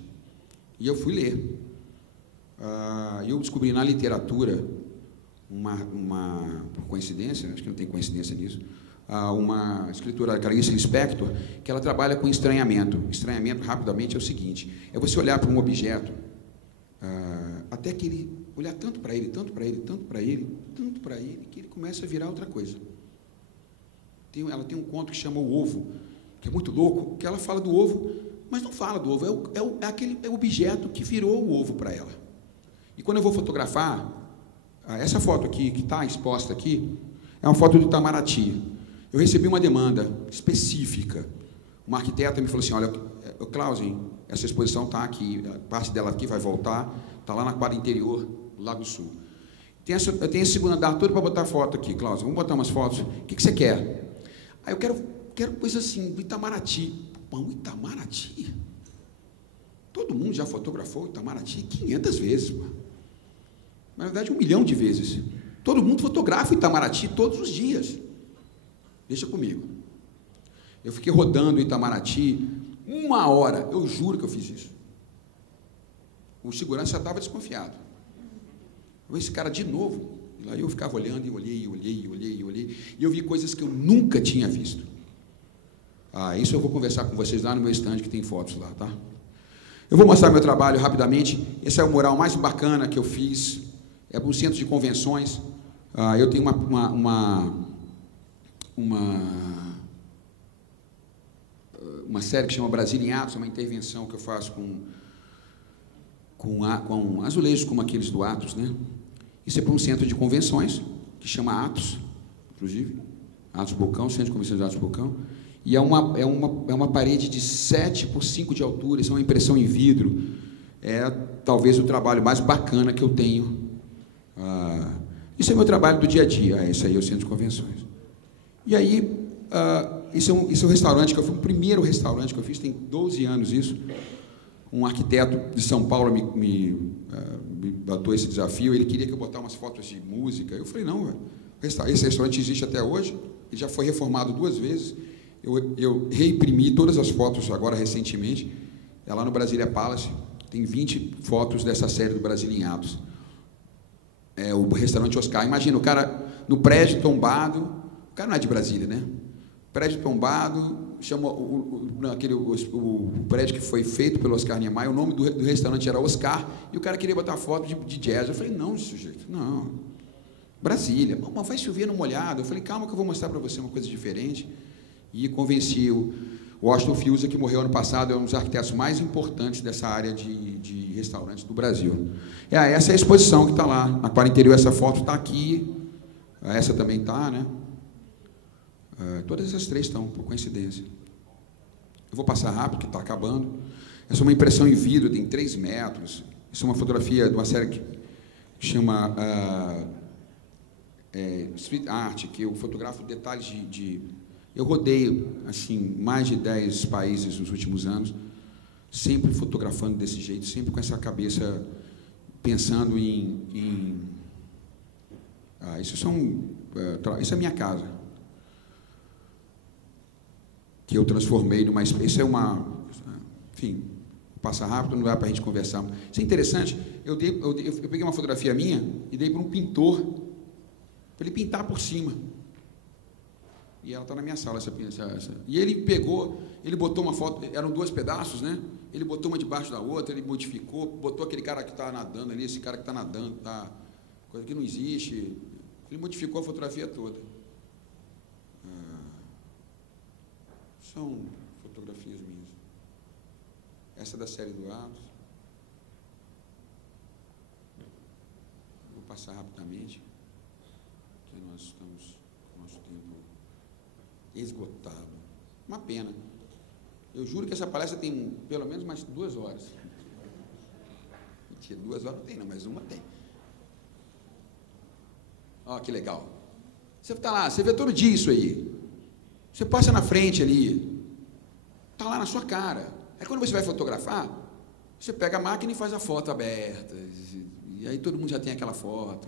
E eu fui ler. Eu descobri na literatura, por coincidência, acho que não tem coincidência nisso, uma escritora, Clarice Lispector, que ela trabalha com estranhamento. Estranhamento, rapidamente, é o seguinte, é você olhar para um objeto, até que ele olhar tanto para ele, tanto para ele, tanto para ele, tanto para ele, que ele começa a virar outra coisa. Ela tem um conto que chama O Ovo, que é muito louco, que ela fala do ovo, mas não fala do ovo, é aquele objeto que virou o ovo para ela. E quando eu vou fotografar, essa foto aqui, que está exposta aqui, é uma foto do Itamaraty. Eu recebi uma demanda específica. Uma arquiteta me falou assim, olha, Clausen, essa exposição está aqui, a parte dela aqui vai voltar, está lá na quadra interior do Lago Sul. Eu tenho esse segundo andar todo para botar foto aqui, Clausen, vamos botar umas fotos. O que você quer? Aí eu quero coisa assim, do Itamaraty. Pão, Itamaraty? Todo mundo já fotografou o Itamaraty 500 vezes, pô. Na verdade, 1 milhão de vezes. Todo mundo fotografa o Itamaraty todos os dias. Deixa comigo. Eu fiquei rodando o Itamaraty 1 hora. Eu juro que eu fiz isso. O segurança já estava desconfiado. Eu vi esse cara de novo. E aí eu ficava olhando e olhei. E eu vi coisas que eu nunca tinha visto. Isso eu vou conversar com vocês lá no meu stand, que tem fotos lá, tá? Eu vou mostrar meu trabalho rapidamente. Esse é o mural mais bacana que eu fiz. É para um centro de convenções. Eu tenho uma série que chama Brasília em Atos, é uma intervenção que eu faço com azulejos como aqueles do Atos, né? Isso é para um centro de convenções, que chama Atos, inclusive, Atos Bocão, Centro de Convenções de Atos Bocão, e é uma parede de 7 por 5 de altura, isso é uma impressão em vidro, talvez o trabalho mais bacana que eu tenho. Isso é meu trabalho do dia a dia, isso aí é o centro de convenções. E aí, isso é um restaurante que eu fui, o primeiro restaurante que eu fiz, tem 12 anos isso. Um arquiteto de São Paulo me botou esse desafio, ele queria que eu botasse umas fotos de música. Eu falei, não, esse restaurante existe até hoje, ele já foi reformado 2 vezes. Eu reimprimi todas as fotos agora recentemente, é lá no Brasília Palace, tem 20 fotos dessa série do Brasília em Atos. É o restaurante Oscar. Imagina, o cara no prédio tombado, o cara não é de Brasília, né? Prédio tombado, chama o prédio que foi feito pelo Oscar Niemeyer, o nome do restaurante era Oscar, e o cara queria botar foto de jazz. Eu falei, não, sujeito, não. Brasília, mas vai chover no molhado. Eu falei, calma que eu vou mostrar para você uma coisa diferente. E convenci o Washington Fiuza, que morreu ano passado, é um dos arquitetos mais importantes dessa área de restaurantes do Brasil. Essa é a exposição que está lá. Na Quadra Interior, essa foto está aqui. Essa também está, né? Todas essas 3 estão, por coincidência. Eu vou passar rápido, que está acabando. Essa é uma impressão em vidro, tem 3 metros. Isso é uma fotografia de uma série que chama Street Art, que eu fotografo detalhes Eu rodeio, assim, mais de 10 países nos últimos anos, sempre fotografando desse jeito, sempre com essa cabeça pensando isso é minha casa, que eu transformei numa... Isso é uma... Enfim, passa rápido, não dá para a gente conversar. Isso é interessante. Eu peguei uma fotografia minha e dei para um pintor, para ele pintar por cima. E ela está na minha sala, essa. E ele botou uma foto, eram 2 pedaços, né? Ele botou uma debaixo da outra, ele modificou, botou aquele cara que está nadando ali, esse cara que está nadando, coisa que não existe. Ele modificou a fotografia toda. São fotografias minhas. Essa é da série do Atos. Vou passar rapidamente, porque nós estamos com o nosso tempo esgotado. Uma pena. Eu juro que essa palestra tem pelo menos mais 2 horas. Mentira, 2 horas não tem, não, mas uma tem. Ó, que legal. Você está lá, você vê todo dia isso aí. Você passa na frente ali, está lá na sua cara. Aí quando você vai fotografar, você pega a máquina e faz a foto aberta. E aí todo mundo já tem aquela foto.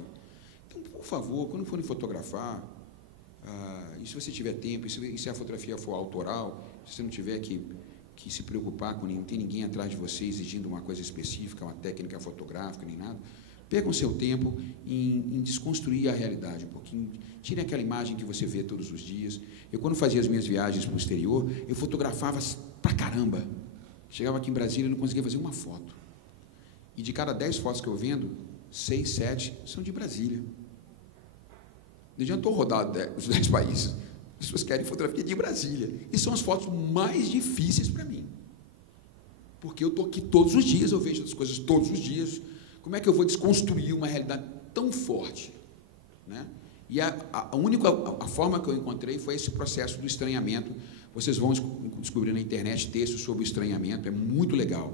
Então, por favor, quando forem fotografar, e se você tiver tempo, e se a fotografia for autoral, se você não tiver que se preocupar com não tem ninguém atrás de você exigindo uma coisa específica, uma técnica fotográfica, nem nada, pega o seu tempo em desconstruir a realidade um pouquinho. Tire aquela imagem que você vê todos os dias. Eu, quando fazia as minhas viagens para o exterior, eu fotografava pra caramba. Chegava aqui em Brasília e não conseguia fazer uma foto. E de cada 10 fotos que eu vendo, 6, 7 são de Brasília. Não adiantou rodar os 10 países. As pessoas querem fotografia de Brasília. E são as fotos mais difíceis para mim. Porque eu estou aqui todos os dias, eu vejo as coisas todos os dias. Como é que eu vou desconstruir uma realidade tão forte? Né? E a única forma que eu encontrei foi esse processo do estranhamento. Vocês vão descobrir na internet textos sobre o estranhamento, é muito legal.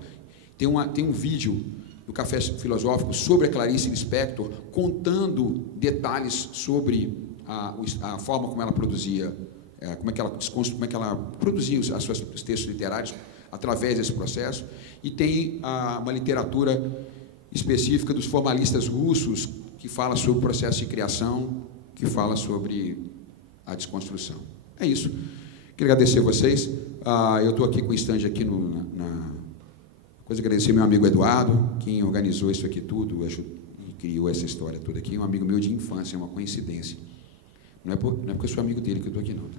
Tem um vídeo do Café Filosófico sobre a Clarice Lispector, contando detalhes sobre a forma como ela produzia, como é que ela produzia os seus textos literários através desse processo. E tem uma literatura específica dos formalistas russos que fala sobre o processo de criação, que fala sobre a desconstrução. É isso. Queria agradecer a vocês. Eu estou aqui com o stand aqui agradecer meu amigo Eduardo, quem organizou isso aqui tudo e criou essa história toda aqui, um amigo meu de infância, é uma coincidência. Não é porque eu sou amigo dele que eu estou aqui, não. Tá?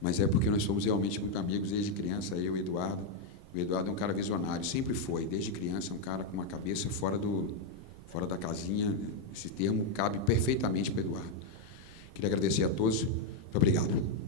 Mas é porque nós somos realmente muito amigos desde criança, eu e o Eduardo. O Eduardo é um cara visionário, sempre foi, desde criança, um cara com uma cabeça fora da casinha. Esse termo cabe perfeitamente para o Eduardo. Queria agradecer a todos. Muito obrigado.